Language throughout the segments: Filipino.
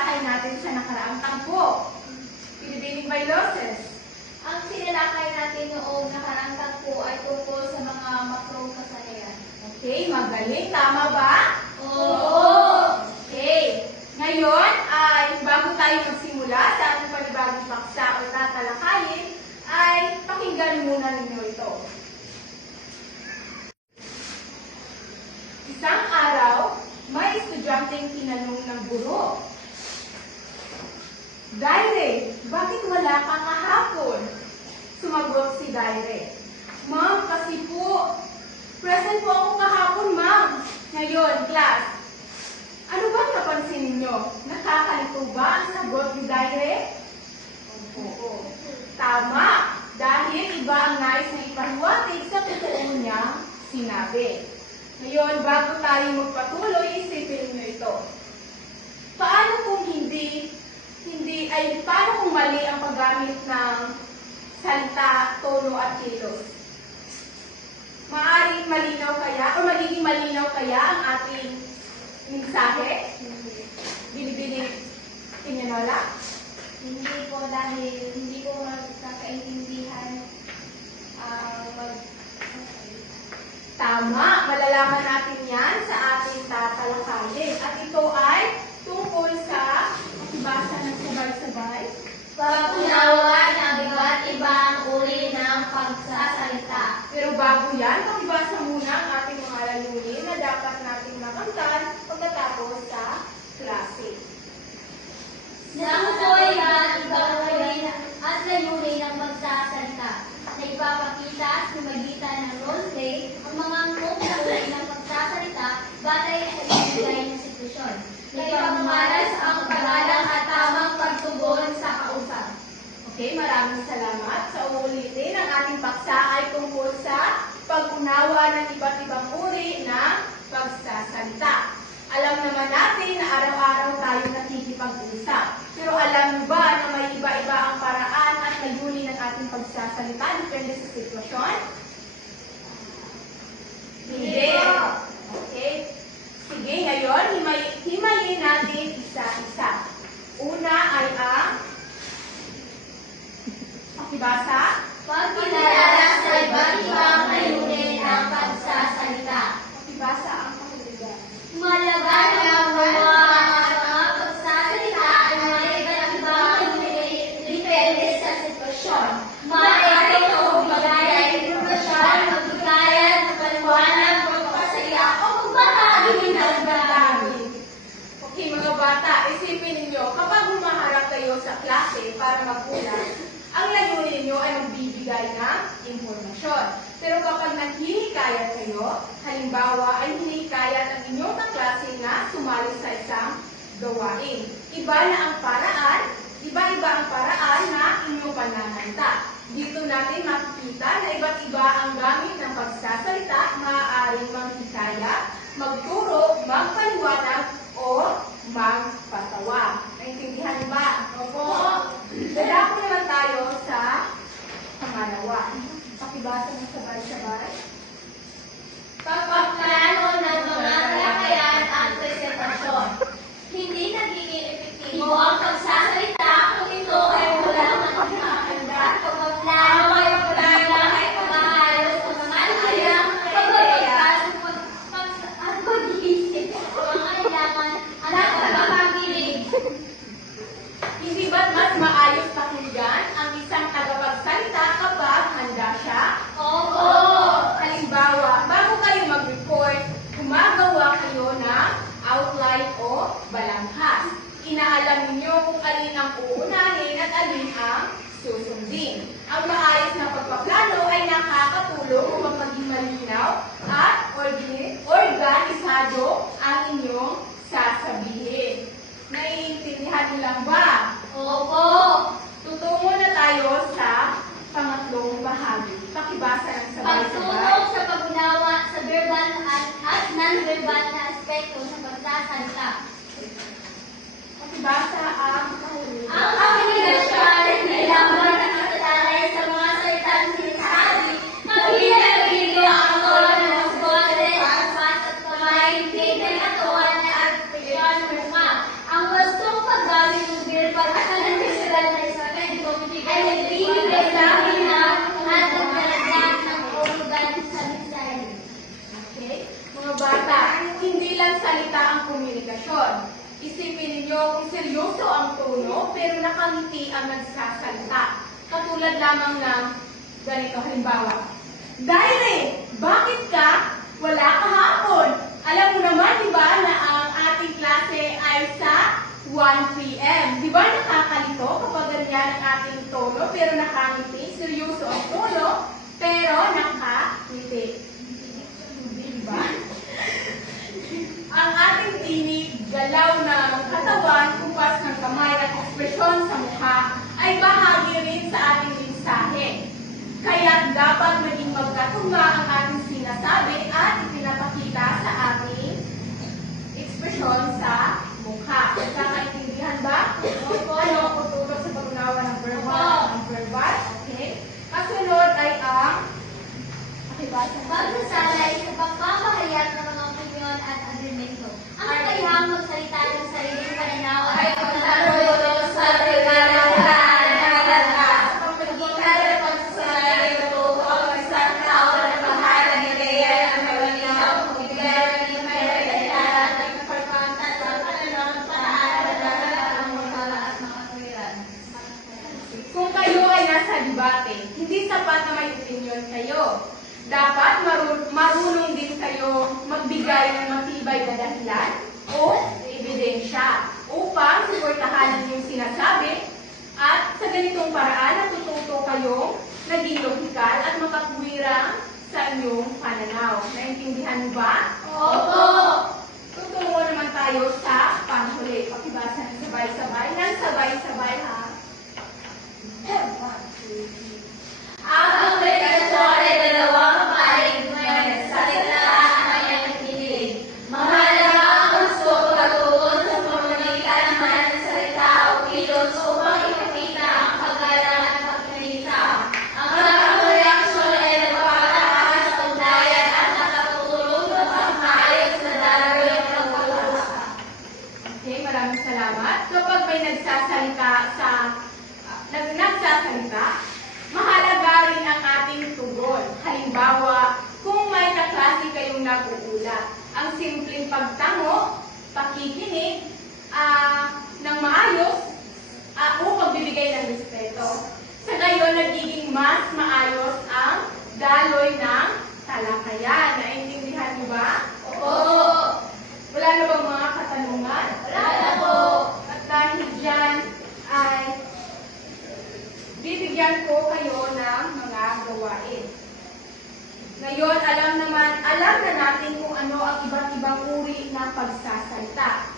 tinalakay natin sa nakaraang tangko? Pinipiling Bailoses. Ang sinalakay natin noong nakarang tagpo ay tungkol sa mga makrong kasalayan. Okay, magaling. Tama ba? Oo! Okay. Ngayon, ay bago tayo magsimula sa ating panibagong paksa o tatalakayin, ay pakinggan muna ninyo ito. Isang araw, may estudyanteng tinanong ng guro, Daire, bakit wala ka kahapon? Sumagot si Daire, Ma'am, kasi po, present po ako kahapon, ma'am. Ngayon, class, ano ba napansin ninyo? Nakakalito ba ang sagot ni Daire? Oo. Tama, dahil iba ang nais na ipahiwatig sa totoo niya sinabi. Ngayon, bago tayo magpatuloy, isipin niyo ito. Paano kung hindi, hindi, ay paano kung mali ang paggamit ng salita, tono at kilos? Maaring malinaw kaya, o magiging malinaw kaya ang ating mensahe? Binibini, Pinyanola? Hindi po dahil hindi ko magkakaintindihan ang mag... Tama, malalaman natin yan sa ating tatalakayin. At ito ay tungkol sa makibasa ng sabay-sabay. Pagkunawan ng iba't ibang uri ng pagsasalita. Pero bago yan, makibasa muna ang ating mga layunin na dapat nating makamtan pagkatapos sa klase. Nakukoy ang ibang uri at layunin ng pagsasalita na ipapakita sa magitan ng roleplay ang mga angkop na uri ng pagsasalita batay sa ibigay ng sitwasyon na ipapamalas ang pagalang at tamang pagtugon sa kausap. Okay, maraming salamat. Sa uulitin, ang ating paksa ay tungkol sa pag-unawa ng iba't ibang uri ng pagsasalita. Alam naman natin na araw-araw tayo nakikipag-usap. Pero alam niyo ba na may iba-iba ang paraan at layunin ng ating pagsasalita depende sa sitwasyon? Hindi. Okay. Sige, ngayon, himay, himayin natin isa-isa. Una ay ang Pakibasa? Pagkilala sa iba't ibang layunin ng pagsasalita. Pakibasa ang kahulugan. Malaga ang mga at ang bata, isipin ninyo, kapag humaharap kayo sa klase para magulat, ang layunin ninyo ay magbibigay ng impormasyon. Pero kapag naghihikayat kayo, halimbawa ay hinihikayat ang inyong kaklase na sumali sa isang gawain. Iba na ang paraan, iba-iba ang paraan na inyong pananalita. Dito natin makikita na iba't iba ang gamit ng pagsasalita, maaaring manghikayat, magturo, magpaliwanag, o magpatawa. Naintindihan ba? Opo. Dadako naman tayo sa pangalawa. Pakibasa ng sabay-sabay. Pagpaplano ng mga talakayan at presentasyon. Hindi nagiging epektibo ang pagsasalita kung ito ay wala nakakahanda. Pagpaplano ay pagpaplano ay pag-aalos ng mga talakayan, pagpapagkas, pag- at pag-iisip, pangailangan at pagpapagilig. Hindi ba't mas maayos pakinggan ang isang tagapagsalita kapag handa siya? Oo. Halimbawa, bago kayo mag-report, gumagawa kayo ng outline o balangkas. Inaalam ninyo kung alin ang uunahin at alin ang susundin. Ang maayos na pagpaplano ay nakakatulong upang maging malinaw at organi- organisado ang inyong sasabihin. Naiintindihan niyo lang ba? Opo. Tutungo na tayo sa pangatlong bahagi. Pakibasa ng sabay-sabay. Pagtulong sa pag-unawa sa verbal at, at non-verbal na aspekto sa pagsasalita. Pakibasa ang kahulugan. Ang komunikasyon ay lamang Isipin ninyo kung seryoso ang tono, pero nakangiti ang nagsasalita. Katulad lamang ng ganito halimbawa. Daire, bakit ka wala kahapon? Alam mo naman, di ba, na ang ating klase ay sa 1 p.m. Di ba nakakalito kapag ganyan ang ating tono, pero nakangiti? Seryoso ang tono, pero nakangiti. Diba? Ang ating tinig, galaw ng katawan, kupas ng kamay at ekspresyon sa mukha ay bahagi rin sa ating mensahe. Dapat maging magkatugma ang ating sinasabi at ipinapakita sa ating ekspresyon sa mukha. Nagkakaintindihan ba? Opo. Ano ang tutulog sa pag-unawa ng verbal? Ang verbal? Okay. Kasunod ay ang Pakibasa. Pagsasalay sa pagpapahayag ng mga opinyon at agreemento. Ang kakayahang magsalita ng sariling pananaw ay pagsasalot sa regalang Kung kayo ay nasa debate, hindi sapat na may opinion kayo. Dapat marun- marunong din kayo magbigay ng matibay na dahilan o ebidensya upang suportahan yung sinasabi at sa ganitong paraan natututo kayong naging logical at makatwirang sa inyong pananaw. Naintindihan mo ba? Opo. Tutungo naman tayo sa simpleng pagtango, pakikinig, uh, ng maayos, uh, o pagbibigay ng respeto. Sa gayon, nagiging mas maayos ang daloy ng talakayan. Naintindihan mo ba? Oo. Wala na bang mga katanungan? Wala na po. At dahil dyan ay bibigyan ko kayo ng mga gawain. Ngayon, alam naman pagsasalita.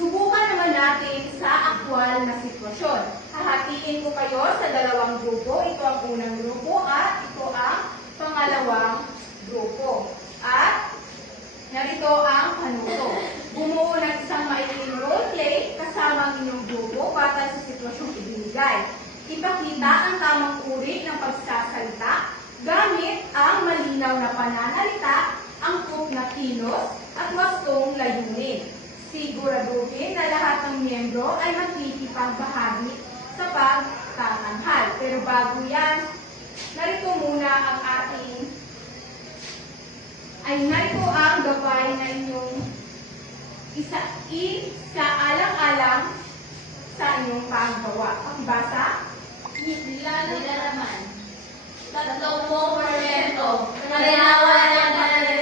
Subukan naman natin sa aktwal na sitwasyon. Hahatiin ko kayo sa dalawang grupo. Ito ang unang grupo at ito ang pangalawang grupo. At narito ang panuto. Bumuo ng isang maikling roleplay kasama ang inyong grupo batay sa sitwasyong ibinigay. Ipakita ang tamang uri ng pagsasalita gamit ang malinaw na pananalita, angkop na kilos, at wastong layunin. Siguraduhin na lahat ng miyembro ay makikipagbahagi sa pagtatanghal. Pero bago yan, narito muna ang ating ay narito ang gabay na inyong isa isa alang-alang sa inyong paggawa. Pakibasa. Nilalaman. Tatlong pong porsyento. Kalinawan ng panalita.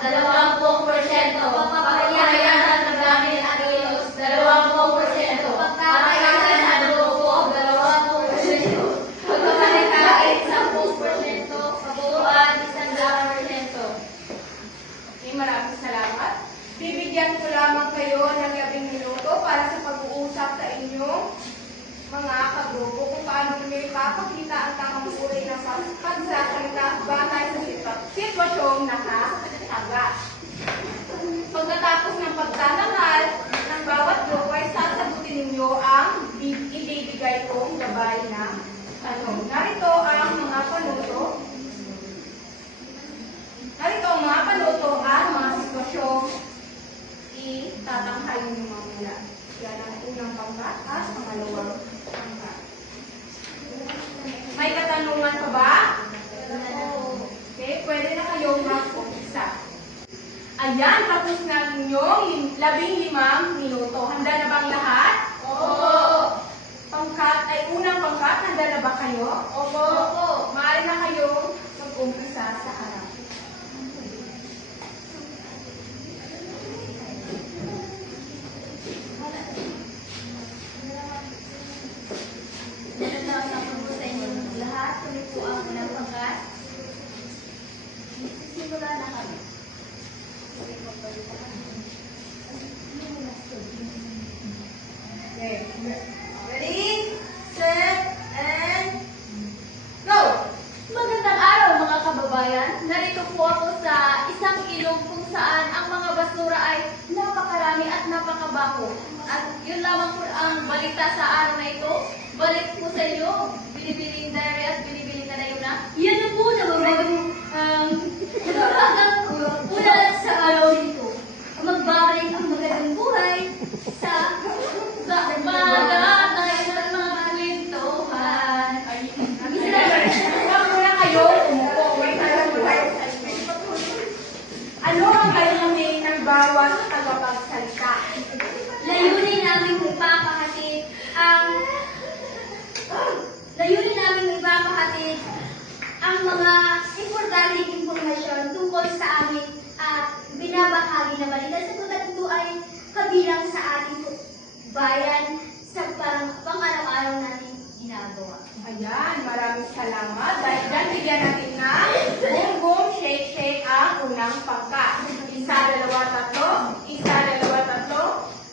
Dalawampung porsyento. Pagpapayayan ng gamit at kilos. Dalawampung porsyento. Pagkakayanan ng grupo. Dalawampung porsyento. Pagpapalikait. Sampung porsyento. Kabuuan. Isang daang. Okay, maraming salamat. Bibigyan ko lamang kayo ng labing minuto para sa pag-uusap sa inyong mga kagrupo kung paano nyo ipapakita ang tamang uri ng pag- pagsasalita batay sa sitwa- sitwasyong nakataga. Pagkatapos ng pagtatanghal ng bawat grupo ay sasagutin ninyo ang bi- ibibigay kong gabay na tanong. Narito ang mga panuto Narito ang mga panuto at mga sitwasyong itatanghalin ng mga mula. Yan ang unang pangkat at pangalawang pangkat. May katanungan pa ba? Okay, pwede na kayong mag-umpisa. Ayan, tapos na ang inyong labing limang minuto. Handa na bang lahat? Opo. Pangkat ay unang pangkat. Handa na ba kayo? Opo. Opo. Maaari na kayong mag-umpisa sa harap. Lahat. Kami po ang unang pangkat. Simula na kami. Okay. Ready, set, and go! Magandang araw mga kababayan. Narito po ako sa isang ilog kung saan ang mga basura ay napakarami at napakabaho. At yun lamang po ang balita sa araw na ito. Balik po sa inyo, binibiling diary at binibiling na na na. Yan na po na magandang um, magandang ulat sa araw nito. Magbaring ang magandang buhay sa magatay ng mga kwentuhan. Huwag muna kayo umupo. May tanong mo tayo sa inyo. Ano ang layunin ng bawat tagapagsalita? Layunin namin ipapahatid ang layunin namin ipapahatid ang mga importanteng impormasyon tungkol sa amin at binabahagi na balita sa tugat ito ay kabilang sa ating bayan sa pang pang-araw-araw natin ginagawa. Ayan, maraming salamat. Dahil dyan, bigyan natin ng boom boom shake shake ang unang pangka. Isa, dalawa, tatlo. Isa, dalawa, tatlo.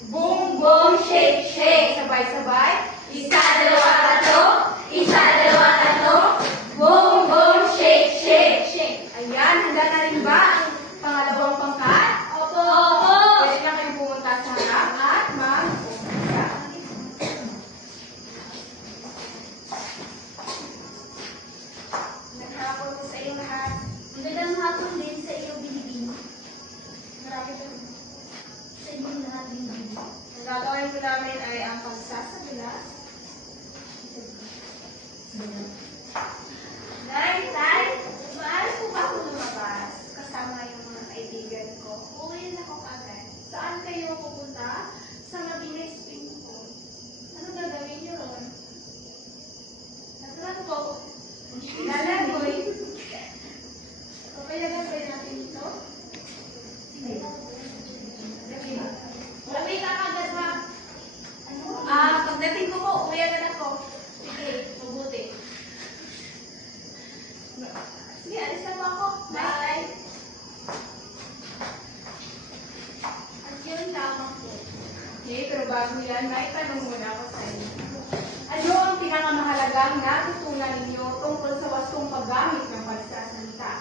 Boom boom shake shake. Sabay-sabay. Isa, dalawa, tatlo. Amen. Bago yan, may tanong muna ako sa inyo. Ano ang pinakamahalagang natutunan ninyo tungkol sa wastong paggamit ng pagsasalita?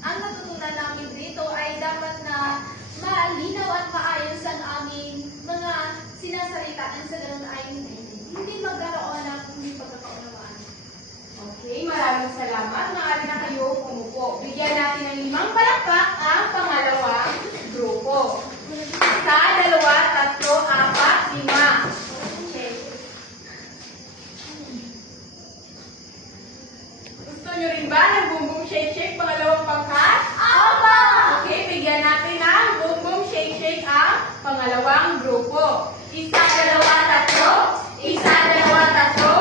Ang natutunan namin dito ay dapat na malinaw at maayos ang aming mga sinasalitaan sa ganun ay hindi magkaroon ng hindi pagkakaunawaan. Okay, maraming salamat. Maaari na kayo umupo. Bigyan natin ng limang palakpak ang pangalawang grupo. Isa, dalawa, tatlo, apat, lima. Gusto nyo rin ba ng boom shake shake pangalawang pangkat? Apa! Okay, bigyan natin ng boom shake shake ang pangalawang grupo. Isa, dalawa, tatlo. Isa, dalawa, tatlo.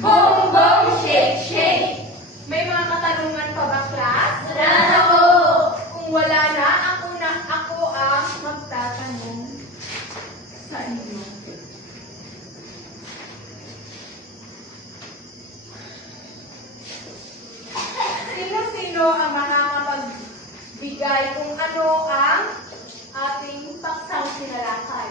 Boom boom shake shake. May mga katanungan pa ba, class? Wala na po. Kung wala na, ako na ako ang magtatanong sa inyo. Sino-sino ang makakapagbigay kung ano ang ating paksang sinalakay?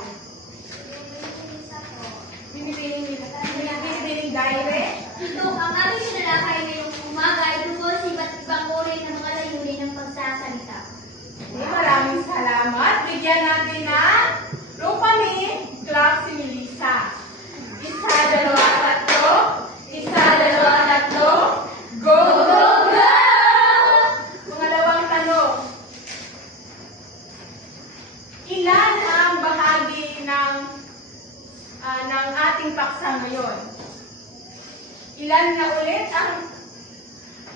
Binibining, binibining direct? Ito, ang aming sinalakay ngayong umaga ay tungkol sa iba't ibang uri ng mga layunin ng pagsasalita. Okay, maraming salamat. Bigyan natin ng dopamine clock si Melissa. Isa, dalawa, tatlo. Isa, dalawa, tatlo. Go, go, go! Pangalawang tanong. Ilan ang bahagi ng ah, ng ating paksa ngayon? Ilan na ulit ang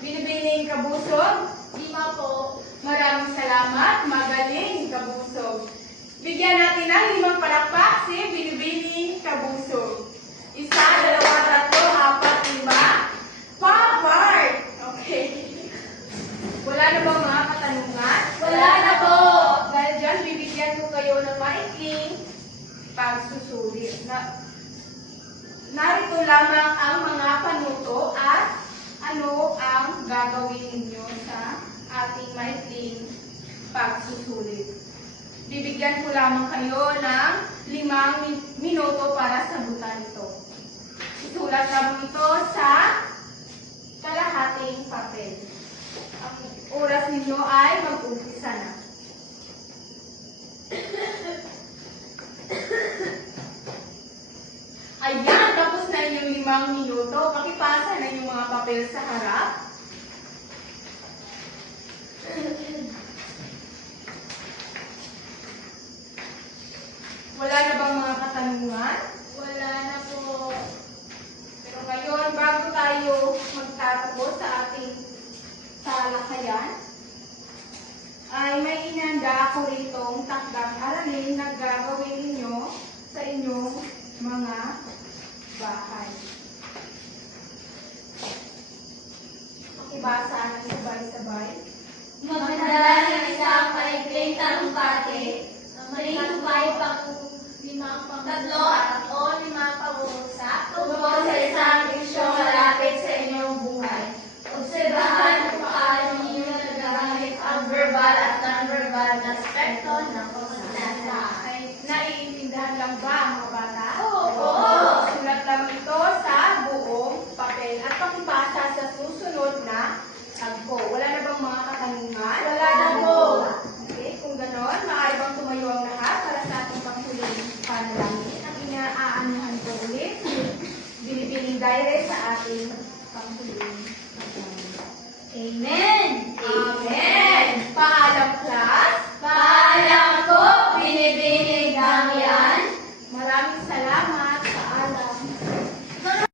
binibining kabusog? Lima po. Maraming salamat, magaling, Kabusog. Bigyan natin ng limang palakpak si Binibining Kabusog. Isa, dalawa, tatlo, apat, lima. Papart! Okay. Wala na bang mga katanungan? Wala na po. Dahil dyan, bibigyan ko kayo ng maikling pagsusulit. Na, narito lamang ang mga panuto at ano ang gagawin ninyo sa ating maikling pagsusulit. Bibigyan ko lamang kayo ng limang min- minuto para sagutan ito. Isulat lamang ito sa kalahating papel. Ang oras ninyo ay mag-umpisa na. Ayan, limang minuto. Pakipasa na yung mga papel sa harap. Wala na bang mga katanungan? Wala na po. Pero ngayon, bago tayo magtatapos sa ating talakayan, ay may inanda ako ritong takdang aralin na gagawin ninyo sa inyong mga bahay. Pakibasa ng sabay-sabay. Magdala ng isang maikling talumpati, may tupay pang limang pang tatlo at o limang pangungusap tungkol sa isang isyong malapit sa inyong buhay. Obserbahan kung paano ninyo nagagamit ang verbal at non-verbal na aspekto ng pagsasalita. Ay, naiintindihan lang ba ang